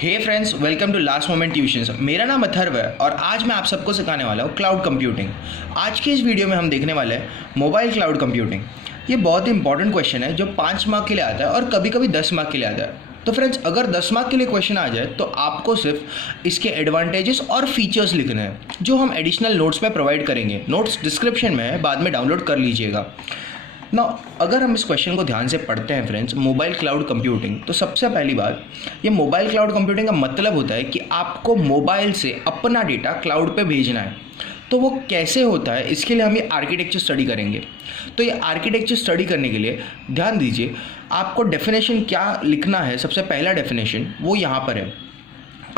Hey friends, welcome to last moment tuitions. मेरा नाम अथर्व है और आज मैं आप सबको सिखाने वाला हूँ क्लाउड कंप्यूटिंग। आज की इस वीडियो में हम देखने वाले हैं मोबाइल क्लाउड कंप्यूटिंग। ये बहुत ही इंपॉर्टेंट क्वेश्चन है जो 5 मार्क के लिए आता है और कभी कभी 10 मार्क के लिए आता है। तो फ्रेंड्स, अगर 10 मार्क के लिए क्वेश्चन आ जाए तो आपको सिर्फ इसके एडवांटेजेस और फीचर्स लिखने हैं जो हम एडिशनल नोट्स में प्रोवाइड करेंगे। नोट्स डिस्क्रिप्शन में है, बाद में डाउनलोड कर लीजिएगा ना। अगर हम इस क्वेश्चन को ध्यान से पढ़ते हैं फ्रेंड्स, मोबाइल क्लाउड कंप्यूटिंग, तो सबसे पहली बात, ये मोबाइल क्लाउड कंप्यूटिंग का मतलब होता है कि आपको मोबाइल से अपना डेटा क्लाउड पे भेजना है। तो वो कैसे होता है, इसके लिए हम ये आर्किटेक्चर स्टडी करेंगे। तो ये आर्किटेक्चर स्टडी करने के लिए ध्यान दीजिए, आपको डेफिनेशन क्या लिखना है। सबसे पहला डेफिनेशन वो यहाँ पर है।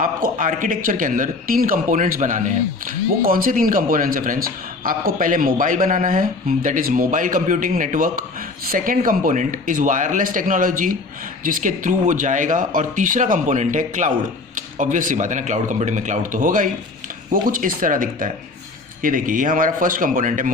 आपको आर्किटेक्चर के अंदर 3 कंपोनेंट्स बनाने हैं। वो कौन से 3 कंपोनेंट्स हैं फ्रेंड्स? आपको पहले मोबाइल बनाना है, that is mobile computing network. Second component is wireless technology, जिसके थ्रू वो जाएगा। और तीसरा कंपोनेंट है क्लाउड। ऑब्वियस सी बात है ना, क्लाउड कंप्यूटिंग में क्लाउड तो होगा ही। वो कुछ इस तरह दिखता है। ये देखिए, ये हमारा फर्स्ट कंपोनेंट है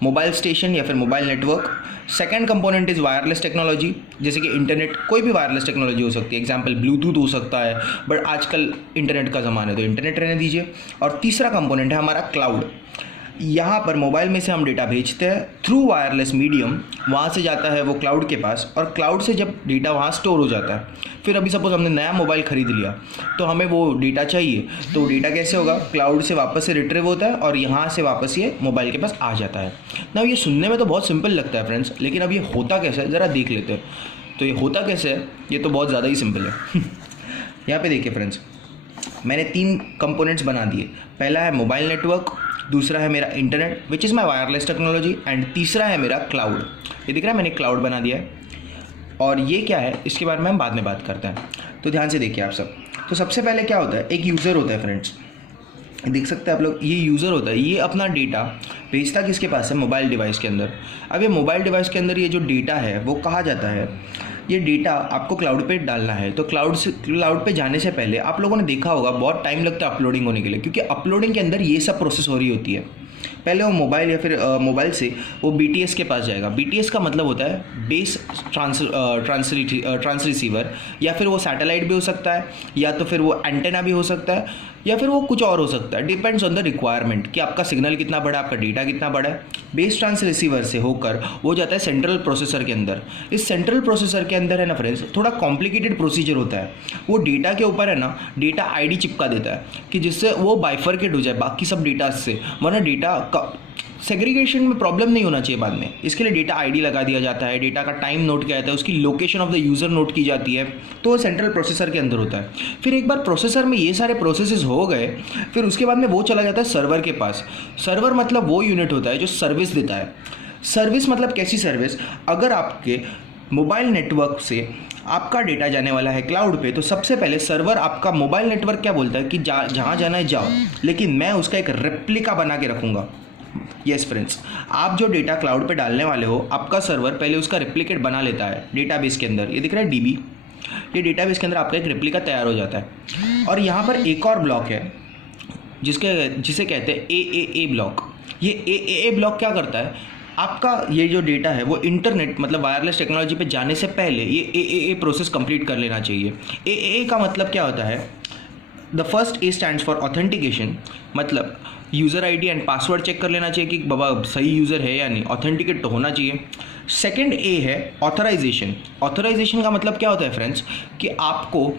मोबाइल स्टेशन या फिर mobile network. Second component is wireless technology, जैसे कि इंटरनेट, कोई भी वायरलेस टेक्नोलॉजी हो सकती है। एग्जांपल ब्लूटूथ हो सकता है, बट आजकल इंटरनेट का ज़माना है तो इंटरनेट रहने दीजिए। और तीसरा कंपोनेंट है हमारा क्लाउड। यहाँ पर मोबाइल में से हम डेटा भेजते हैं थ्रू वायरलेस मीडियम, वहाँ से जाता है वो क्लाउड के पास, और क्लाउड से जब डेटा वहाँ स्टोर हो जाता है, फिर अभी सपोज हमने नया मोबाइल ख़रीद लिया तो हमें वो डेटा चाहिए, तो डेटा कैसे होगा? क्लाउड से वापस से रिट्रीव होता है और यहाँ से वापस ये मोबाइल के पास आ जाता है ना। ये सुनने में तो बहुत सिंपल लगता है फ्रेंड्स, लेकिन अब ये होता कैसे है ज़रा देख लेते हैं। तो ये होता कैसे है, ये तो बहुत ज़्यादा ही सिंपल है। यहाँ पे देखिए फ्रेंड्स, मैंने 3 कंपोनेंट्स बना दिए। पहला है मोबाइल नेटवर्क, दूसरा है मेरा internet which is my wireless technology, and तीसरा है मेरा क्लाउड। ये दिख रहा है, मैंने क्लाउड बना दिया है। और ये क्या है, इसके बारे में हम बाद में बात करते हैं। तो ध्यान से देखिए आप सब। तो सबसे पहले क्या होता है, एक यूज़र होता है फ्रेंड्स, देख सकते हैं आप लोग, ये यूज़र होता है। ये अपना डेटा भेजता किसके पास है? मोबाइल डिवाइस के अंदर। अब ये मोबाइल डिवाइस के अंदर ये जो डेटा है वो कहाँ जाता है? ये डेटा आपको क्लाउड पे डालना है। तो क्लाउड पे जाने से पहले आप लोगों ने देखा होगा बहुत टाइम लगता है अपलोडिंग होने के लिए, क्योंकि अपलोडिंग के अंदर ये सब प्रोसेस हो रही होती है। पहले वो मोबाइल या फिर मोबाइल से वो BTS के पास जाएगा। BTS का मतलब होता है बेस ट्रांस रिसीवर, या फिर वो सैटेलाइट भी हो सकता है, या तो फिर वो एंटेना भी हो सकता है, या फिर वो कुछ और हो सकता है। डिपेंड्स ऑन द रिक्वायरमेंट कि आपका सिग्नल कितना बड़ा है, आपका डेटा कितना बड़ा है। बेस ट्रांस रिसीवर से होकर वो जाता है सेंट्रल प्रोसेसर के अंदर। इस सेंट्रल प्रोसेसर के अंदर है ना फ्रेंड्स, थोड़ा कॉम्प्लिकेटेड प्रोसीजर होता है। वो डेटा के ऊपर है ना डेटा ID चिपका देता है कि जिससे वो बाइफरकेट हो जाए बाकी सब डेटा से, वरना डेटा सेग्रीगेशन में प्रॉब्लम नहीं होना चाहिए बाद में। इसके लिए डेटा ID लगा दिया जाता है, डेटा का टाइम नोट किया जाता है, उसकी location of the user note की जाती है। तो वो सेंट्रल प्रोसेसर के अंदर होता है। फिर एक बार प्रोसेसर में ये सारे प्रोसेसेस हो गए, फिर उसके बाद में वो चला जाता है सर्वर के पास। सर्वर मतलब वो यूनिट होता है जो सर्विस देता है। सर्विस मतलब कैसी सर्विस? अगर आपके मोबाइल नेटवर्क से आपका डेटा जाने वाला है क्लाउड पे, तो सबसे पहले सर्वर आपका मोबाइल नेटवर्क क्या बोलता है कि जहाँ जाना है जाओ, लेकिन मैं उसका एक रेप्लिका बना के रखूँगा। यस फ्रेंड्स, आप जो डेटा क्लाउड पे डालने वाले हो, आपका सर्वर पहले उसका रेप्लिकेट बना लेता है डेटाबेस के अंदर। ये दिख रहा है DB, ये डेटाबेस के अंदर आपका एक रेप्लिका तैयार हो जाता है। और यहाँ पर एक और ब्लॉक है जिसे कहते हैं AAA ब्लॉक। ये AAA ब्लॉक क्या करता है? आपका ये जो डेटा है वो इंटरनेट मतलब वायरलेस टेक्नोलॉजी पे जाने से पहले ये AAA प्रोसेस कंप्लीट कर लेना चाहिए। AAA का मतलब क्या होता है? The first A stands for authentication, मतलब user ID and password check कर लेना चाहिए कि बाबा सही यूज़र है या नहीं, ऑथेंटिकेट तो होना चाहिए। सेकंड A है ऑथराइजेशन। ऑथराइजेशन का मतलब क्या होता है फ्रेंड्स कि आपको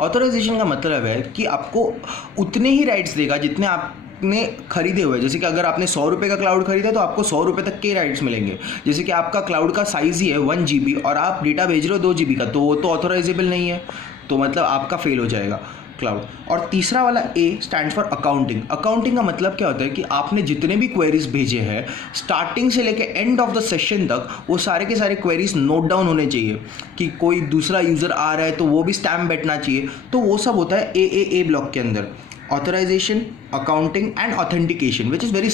ऑथराइजेशन का मतलब है कि आपको उतने ही राइट्स देगा जितने आपने खरीदे हुए। जैसे कि अगर आपने 100 रुपये का क्लाउड खरीदा तो आपको 100 रुपये तक के राइट्स मिलेंगे। जैसे कि आपका क्लाउड का साइज़ ही है 1 GB और आप डेटा भेज रहे हो 2 GB का, तो वो तो ऑथराइजेबल नहीं है, तो मतलब आपका फेल हो जाएगा क्लाउड। और तीसरा वाला A stand for accounting. Accounting का मतलब क्या होता है कि आपने जितने भी क्वेरीज भेजे हैं स्टार्टिंग से लेके एंड ऑफ द सेशन तक, वो सारे के सारे क्वेरीज नोट डाउन होने चाहिए कि कोई दूसरा यूज़र आ रहा है तो वो भी स्टैम्प बैठना चाहिए। तो वो सब होता है AAA ब्लॉक के अंदर, authorization, accounting and authentication, which is very.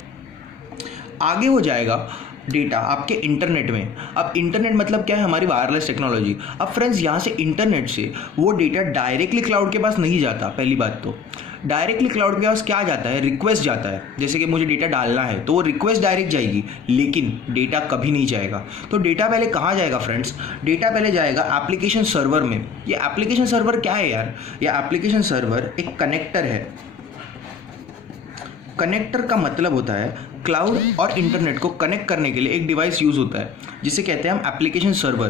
आगे हो जाएगा डेटा आपके इंटरनेट में। अब इंटरनेट मतलब क्या है, हमारी वायरलेस टेक्नोलॉजी। अब फ्रेंड्स यहाँ से इंटरनेट से वो डेटा डायरेक्टली क्लाउड के पास नहीं जाता। पहली बात तो डायरेक्टली क्लाउड के पास क्या जाता है, रिक्वेस्ट जाता है। जैसे कि मुझे डेटा डालना है तो वो रिक्वेस्ट डायरेक्ट जाएगी, लेकिन डेटा कभी नहीं जाएगा। तो डेटा पहले कहाँ जाएगा फ्रेंड्स, डेटा पहले जाएगा एप्लीकेशन सर्वर में। ये एप्लीकेशन सर्वर क्या है यार, ये एप्लीकेशन सर्वर एक कनेक्टर है। कनेक्टर का मतलब होता है क्लाउड और इंटरनेट को कनेक्ट करने के लिए एक डिवाइस यूज़ होता है जिसे कहते हैं हम एप्लीकेशन सर्वर।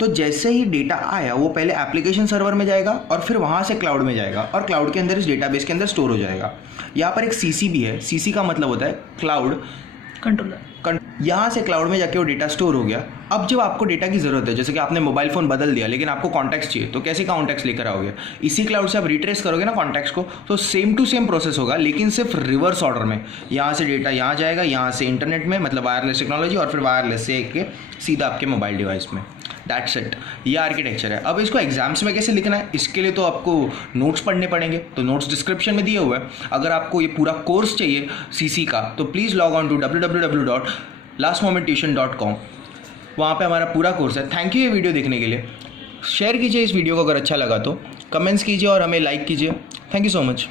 तो जैसे ही डेटा आया वो पहले एप्लीकेशन सर्वर में जाएगा और फिर वहाँ से क्लाउड में जाएगा और क्लाउड के अंदर इस डेटाबेस के अंदर स्टोर हो जाएगा। यहाँ पर एक सीसी भी है। सीसी का मतलब होता है क्लाउड कंट्रोलर। यहाँ से क्लाउड में जाके वो डेटा स्टोर हो गया। अब जब आपको डेटा की ज़रूरत है, जैसे कि आपने मोबाइल फ़ोन बदल दिया लेकिन आपको कॉन्टैक्ट्स चाहिए, तो कैसे कॉन्टैक्ट्स लेकर आओगे, इसी क्लाउड से आप रिट्रेस करोगे ना कॉन्टैक्ट्स को। तो सेम टू सेम प्रोसेस होगा, लेकिन सिर्फ रिवर्स ऑर्डर में। यहाँ से डेटा यहाँ जाएगा, यहाँ से इंटरनेट में मतलब वायरलेस टेक्नोलॉजी, और फिर वायरलेस से एक सीधा आपके मोबाइल डिवाइस में। दैट्स इट, ये आर्किटेक्चर है। अब इसको एग्जाम्स में कैसे लिखना है, इसके लिए तो आपको नोट्स पढ़ने पड़ेंगे। तो नोट्स डिस्क्रिप्शन में दिए हुए हैं। अगर आपको ये पूरा कोर्स चाहिए सीसी का तो please log on to www.lastmomenttuition.com। वहाँ पे हमारा पूरा कोर्स है। थैंक यू ये वीडियो देखने के लिए। शेयर कीजिए इस वीडियो को अगर अच्छा लगा तो, कमेंट्स कीजिए और हमें लाइक कीजिए। Thank you so much.